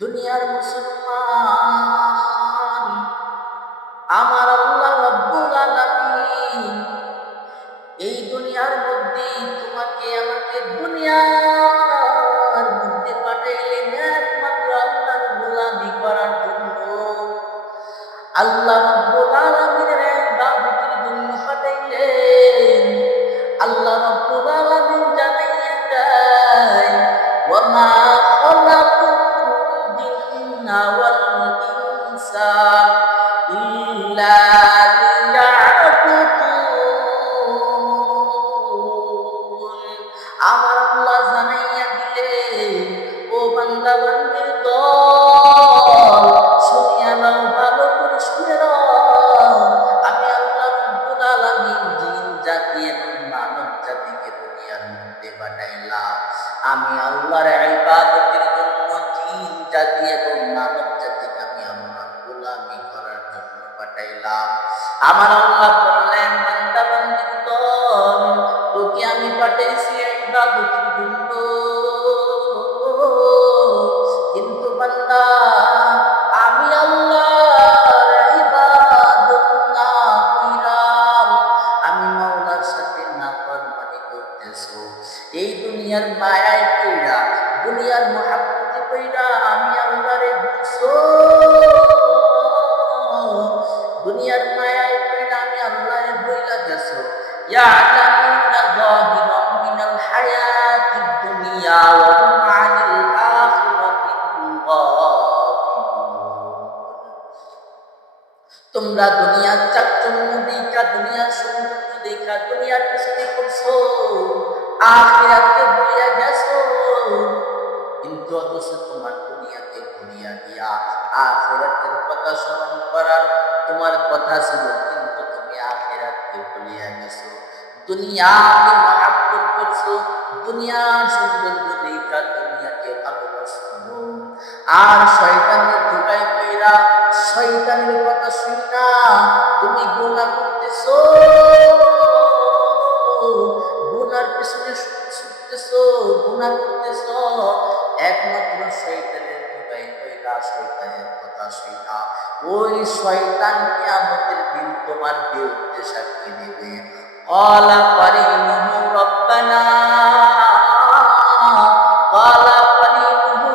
দুনিয়ার মুসলমান, আমার আল্লাহ রাব্বুল আলামিন এই দুনিয়ার মধ্যে তোমাকে আমাকে দুনিয়ার মধ্যে পাঠাইলেন একমাত্র আল্লাহর গোলামি করার জন্য। আল্লাহ রাব্বুল আলামিনের ইবাদতের জন্য পাঠাইলেন। আল্লাহ রাব্বুল আলামিন জানাইয়া দেয়, ওয়া মা খালাকুতুল জিন্না ওয়াল ইনসা ইল্লা লিয়াবুদুন। আমার আল্লাহ জানাইয়া দিলেন, ও বান্দা বান্দির দল, শুনিয়া নাও, ভালো করে শুনে নাও। আমি আল্লাহ রাব্বুল আলামিন জিন জাতি এবং মানব জাতিকে দুনিয়ার মধ্যে পাঠাইলাম। আমি আল্লাহর ইবাদতের জন্য জিন জাতি এবং মানব জাতিকে আমি আমার গোলামি করার জন্য পাঠাইলাম। আমার আল্লাহ বললেন, বান্দা বান্দির দল, তোকে আমি পাঠাইছি ইবাদতের জন্য। কিন্তু বান্দা, আমি আল্লাহর ইবাদত না কইরা আমি মাওলার সাথে নাফরমানি করতেছো। এই দুনিয়ার মায়ায় কইরা, দুনিয়ার মহাব্বতে কইরা আমি আল্লাহরে ভুলছো। দুনিয়ার মায়ায় কইরা আমি আল্লাহরে ভুইলা গেছো। ইয়ালামুনা যাহিরাম মিনাল হায়াতিদ দুনিয়া ওয়া হুম আনিল আখিরাতি হুম গাফিলুন। তোমরা দুনিয়ার চাকচম্য দেখা, দুনিয়ার সৌন্দর্য দেখা দুনিয়ার পিছনে করছো, আখিরাতকে ভুলিয়া গেছো। কিন্তু অথচ তোমার দুনিয়াকে ভুলিয়া গিয়া আখিরাতের কথা স্মরণ করার তোমার কথা ছিল, কিন্তু তুমি আখিরাতকে ভুলিয়া গেছো। দুনিয়াকে মহাব্বত করছো, দুনিয়ার সৌন্দর্য দেখা দুনিয়াকে ভালোবাসছো। আর শয়তানের ধোঁকায় পইরা, শয়তানের কথা শুনা তুমি গুনাহ করতেছো, গুনার পিছনে ছুটতেছো, গুনাহ করতেছো। একমাত্র শয়তানের ধোঁকায় পইরা, শয়তানের কথা শুনা ওই শয়তান কিয়ামতের দিন তোমার বিরুদ্ধে সাক্ষী দেবে। ক্বালা কারিনুহু রব্বানা, ক্বালা কারিনুহু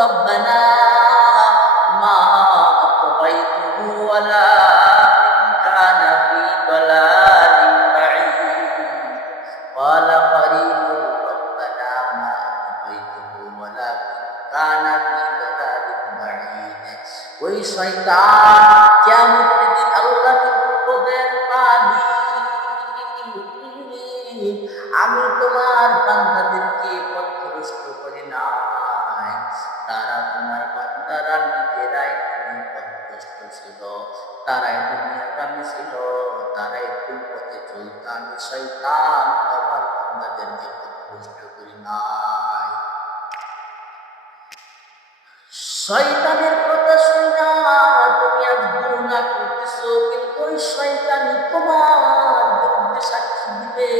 রব্বানা মা আতগাইতুহু ওয়ালাকিন কানা ফি দালালিন বাঈদ। ক্বালা কারিনুহু রব্বানা মা আতগাইতুহু ওয়ালাকিন কানা ফি দালালিন বাঈদ। ওই শয়তান কিয়ামতের দিন আল্লাহকে বলবে, মালিক, আমি তোমার বান্দাদেরকে পথভ্রষ্ট করি নাই। তারা তোমার বান্দারা নিজেরাই পথভ্রষ্ট ছিল, তারাই দুনিয়াগামী ছিল, তারাই ভুল পথে চলত। আমি শয়তান তোমার বান্দাদেরকে পথভ্রষ্ট করি নাই। শয়তানের কথা শুনা তুমি আজ গুনাহ করতেছো, কিন্তু ওই শয়তানই তোমার বিরুদ্ধে সাক্ষী দিবে।